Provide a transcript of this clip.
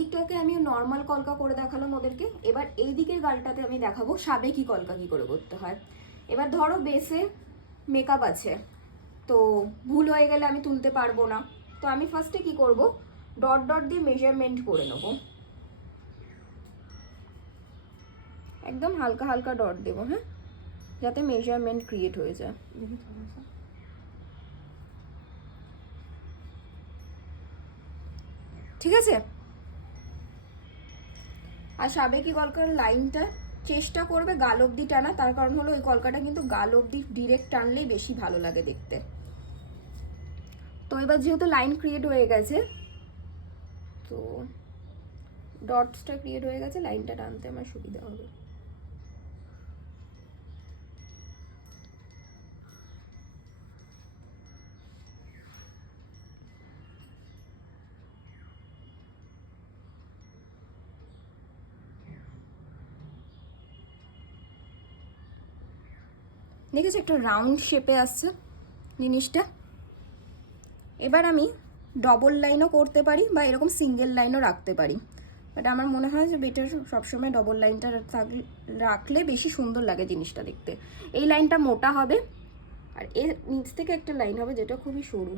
দিকটাকে আমি নর্মাল কলকা করে দেখালাম ওদেরকে। এবার এই দিকের গালটাতে আমি দেখাবো সাবেকি কলকা কি করে করতে হয়। এবার ধরো বেসে মেকআপ আছে, তো ভুল হয়ে গেলে আমি তুলতে পারবো না, তো আমি ফার্স্টে কি করব, ডট ডট দিয়ে মেজারমেন্ট করে নেব। একদম হালকা হালকা ডট দেবো, হ্যাঁ, যাতে মেজারমেন্ট ক্রিয়েট হয়ে যায়। ঠিক আছে। আর সাবেকি কলকার লাইনটা চেষ্টা করবে গাল অব্দি টানা, তার কারণ হলো ওই কলকাটা কিন্তু গাল অব্দি ডিরেক্ট টানলেই বেশি ভালো লাগে দেখতে। তো এবার যেহেতু লাইন ক্রিয়েট হয়ে গেছে, তো ডটসটা ক্রিয়েট হয়ে গেছে, লাইনটা টানতে আমার সুবিধা হবে। দেখেছি একটা রাউন্ড শেপে আসছে জিনিসটা। এবার আমি ডবল লাইনও করতে পারি বা এরকম সিঙ্গেল লাইনও রাখতে পারি, বাট আমার মনে হয় যে বেটার সবসময় ডবল লাইনটা রাখলে বেশি সুন্দর লাগে জিনিসটা দেখতে। এই লাইনটা মোটা হবে আর এর নিচ থেকে একটা লাইন হবে যেটা খুবই সরু।